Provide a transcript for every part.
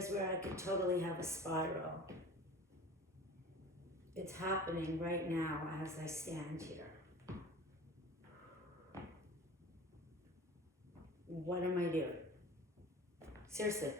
here's where I could totally have a spiral. It's happening right now as I stand here. What am I doing? Seriously.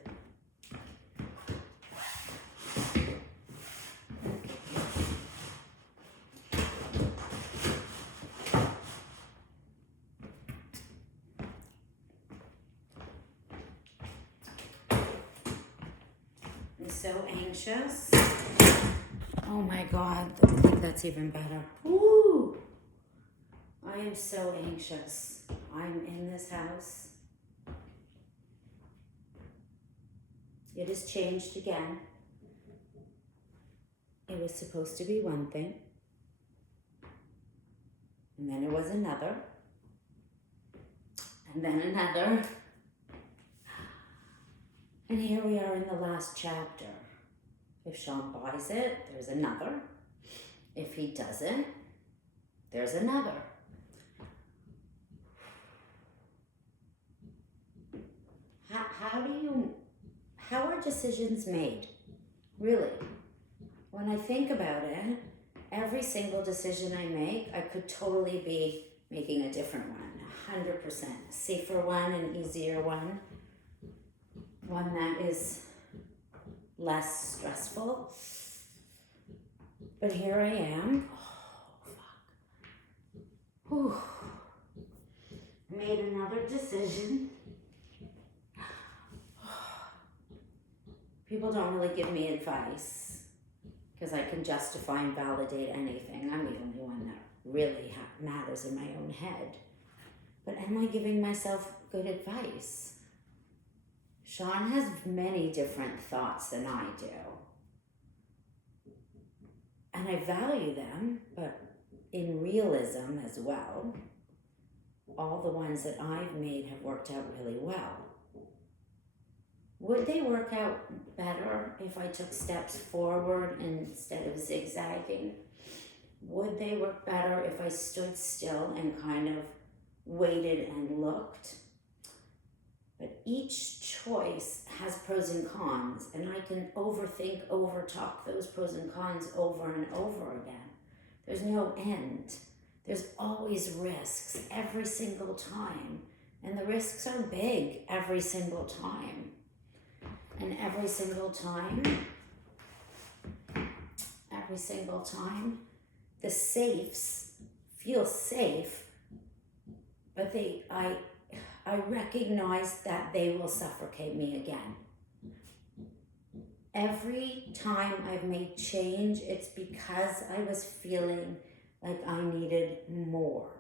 I'm so anxious. Oh my God, I think that's even better. Woo! I am so anxious. I'm in this house. It has changed again. It was supposed to be one thing, and then it was another, and then another. And here we are in the last chapter. If Sean buys it, there's another. If he doesn't, there's another. How are decisions made? Really? When I think about it, every single decision I make, I could totally be making a different one, 100%. A safer one, an easier one that is less stressful. But here I am. Oh, fuck. Whew. Made another decision. People don't really give me advice because I can justify and validate anything. I'm the only one that really matters in my own head. But am I giving myself good advice? Sean has many different thoughts than I do. And I value them, but in realism as well, all the ones that I've made have worked out really well. Would they work out better if I took steps forward instead of zigzagging? Would they work better if I stood still and kind of waited and looked? But each choice has pros and cons, and I can overthink, overtalk those pros and cons over and over again. There's no end. There's always risks every single time, and the risks are big every single time. And every single time, the safes feel safe, but I recognize that they will suffocate me again. Every time I've made change, it's because I was feeling like I needed more.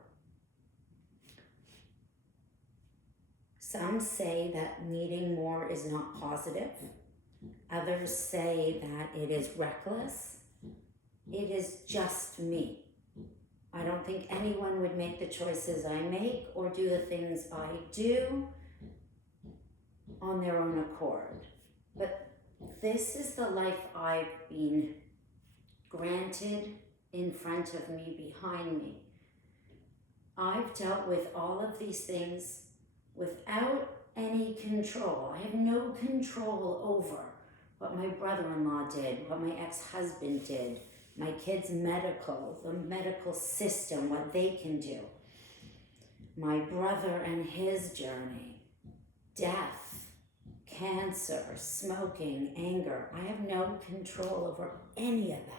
Some say that needing more is not positive. Others say that it is reckless. It is just me. I don't think anyone would make the choices I make or do the things I do on their own accord. But this is the life I've been granted in front of me, behind me. I've dealt with all of these things without any control. I have no control over what my brother-in-law did, what my ex-husband did, my kids' medical, the medical system, what they can do, my brother and his journey, death, cancer, smoking, anger. I have no control over any of that.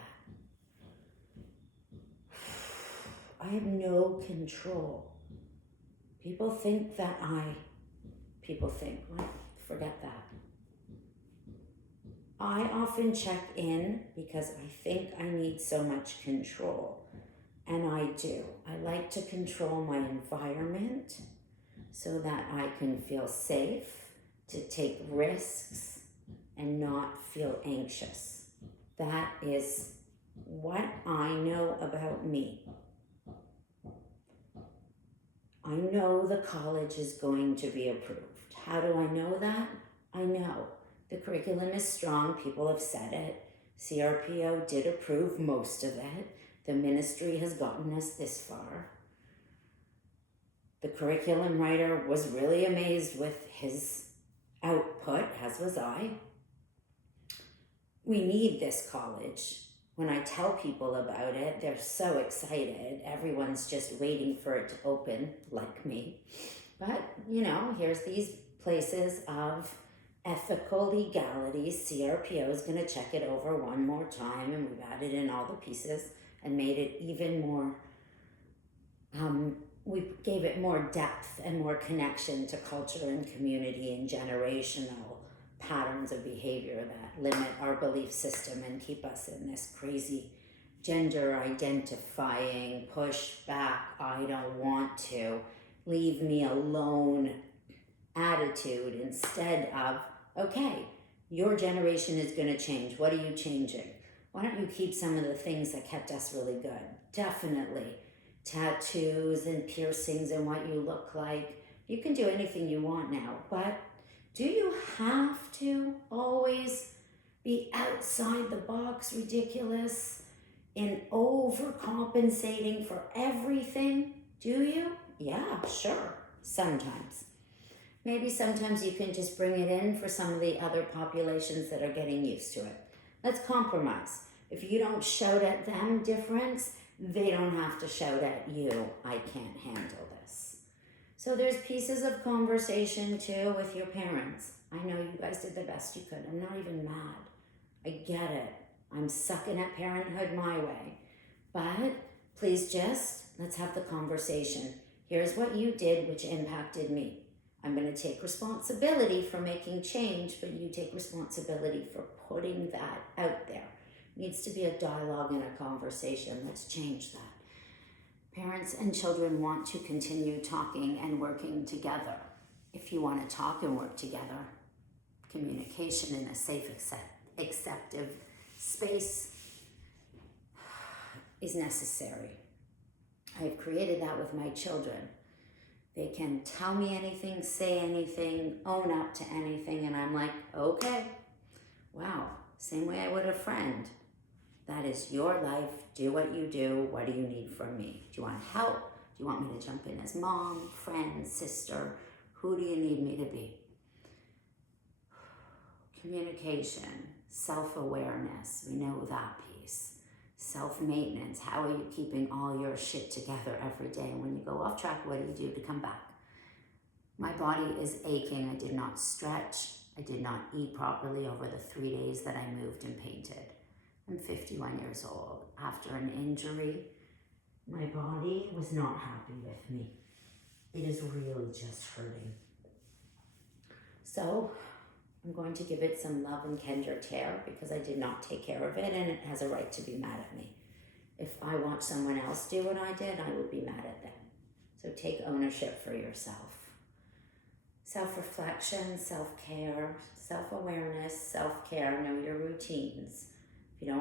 I have no control. People think, well, forget that. I often check in because I think I need so much control. And I do. I like to control my environment so that I can feel safe, to take risks, and not feel anxious. That is what I know about me. I know the college is going to be approved. How do I know that? I know. The curriculum is strong. People have said it. CRPO did approve most of it. The ministry has gotten us this far. The curriculum writer was really amazed with his output, as was I. we need this college. When I tell people about it, they're so excited. Everyone's just waiting for it to open, like me. But, here's these places of ethical legality. CRPO is going to check it over one more time, and we've added in all the pieces and made it even more, we gave it more depth and more connection to culture and community and generational patterns of behavior that limit our belief system and keep us in this crazy gender identifying, push back, I don't want to, leave me alone attitude, instead of, okay, your generation is going to change. What are you changing? Why don't you keep some of the things that kept us really good? Definitely tattoos and piercings and what you look like. You can do anything you want now, but do you have to always be outside the box, ridiculous, and overcompensating for everything? Do you? Yeah, sure, sometimes. Maybe sometimes you can just bring it in for some of the other populations that are getting used to it. Let's compromise. If you don't shout at them difference, they don't have to shout at you. I can't handle this. So there's pieces of conversation too with your parents. I know you guys did the best you could. I'm not even mad. I get it. I'm sucking at parenthood my way. But please let's have the conversation. Here's what you did which impacted me. I'm going to take responsibility for making change, but you take responsibility for putting that out there. It needs to be a dialogue and a conversation. Let's change that. Parents and children want to continue talking and working together. If you want to talk and work together, communication in a safe, acceptive space is necessary. I've created that with my children. They can tell me anything, say anything, own up to anything, and I'm like, okay, wow, same way I would a friend. That is your life. Do what you do. What do you need from me? Do you want help? Do you want me to jump in as mom, friend, sister? Who do you need me to be? Communication, self-awareness, we know that piece. Self-maintenance, how are you keeping all your shit together every day? And when you go off track, what do you do to come back? My body is aching. I did not stretch. I did not eat properly over the 3 days that I moved and painted. I'm 51 years old. After an injury, my body was not happy with me. It is really just hurting. So I'm going to give it some love and tender care because I did not take care of it, and it has a right to be mad at me. If I watch someone else do what I did, I would be mad at them. So take ownership for yourself. Self-reflection, self-care, self-awareness, self-care, know your routines. If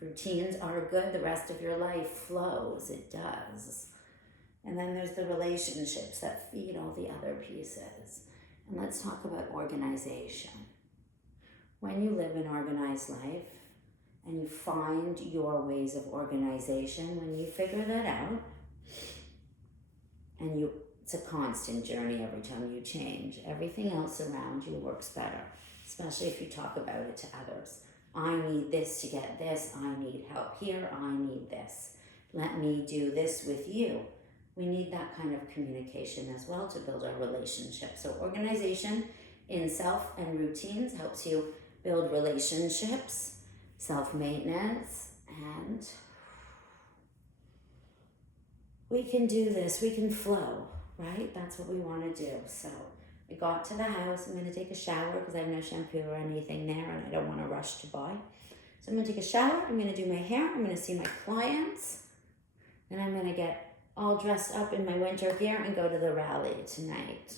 routines are good, the rest of your life flows. It does. And then there's the relationships that feed all the other pieces. And let's talk about organization. When you live an organized life and you find your ways of organization, when you figure that out, and it's a constant journey every time you change, everything else around you works better, especially if you talk about it to others. I need this to get this. I need help here. I need this. Let me do this with you. We need that kind of communication as well to build our relationship. So organization in self and routines helps you build relationships, self-maintenance, and we can do this. We can flow, right? That's what we want to do. So I got to the house. I'm going to take a shower because I have no shampoo or anything there and I don't want to rush to buy. So I'm going to take a shower. I'm going to do my hair. I'm going to see my clients. Then I'm going to get all dressed up in my winter gear and go to the rally tonight.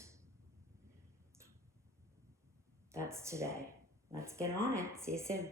That's today. Let's get on it. See you soon.